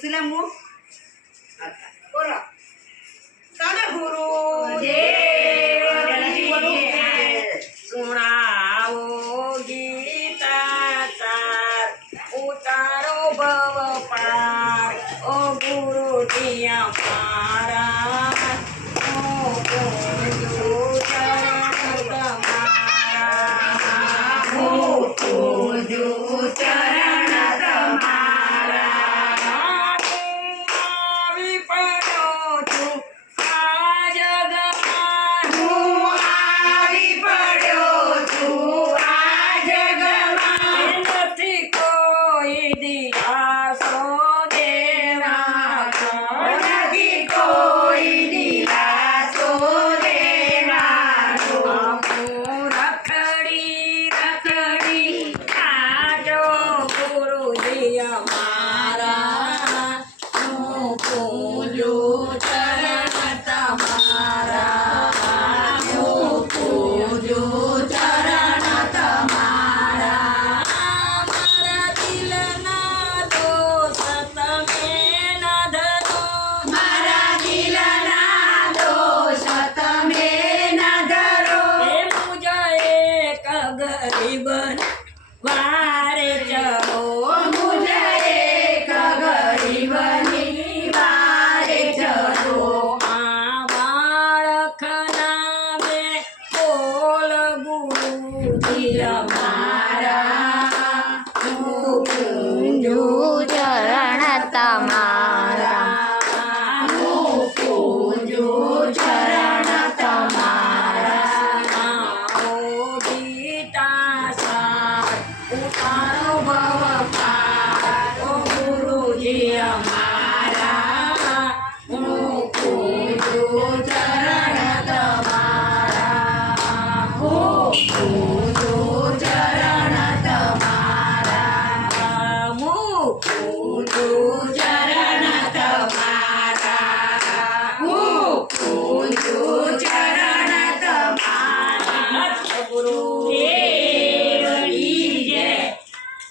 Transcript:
પૂછી લે હું બોલો સદગુરુ સુણાવો ગીતા ચાર ઉતારો ભવ પાર ઓ ગુરુજી અમારા ઓ પૂજુ ચરણ તમારા હું પૂજું ચરણ તમારા આવી પડ્યો છું આ જગમાં હું આવી પડ્યો છું આ જગમાં નથી કોઈ દિલાસો દેવાનો નથી કોઈ દિલાસો દેવાનો હું રખડી રખડી આજો ગુરુજી અમારા હું પૂજું ચરણ તમારા હું પૂજું ચરણ તમારા મારા દિલના દોષ તમે ન ધરો મારા દિલના દોષ તમે ન ધરો એ મુજે એક ગરીબન વારે ચહો મુજે એક ગરીબની વારે ચલો આ બાળકના બે બોલ ગુરુજી અમારા હું પૂજું ચરણ તમારા હું પૂજું ચરણ તમારા ગીતા સાર ઉતાર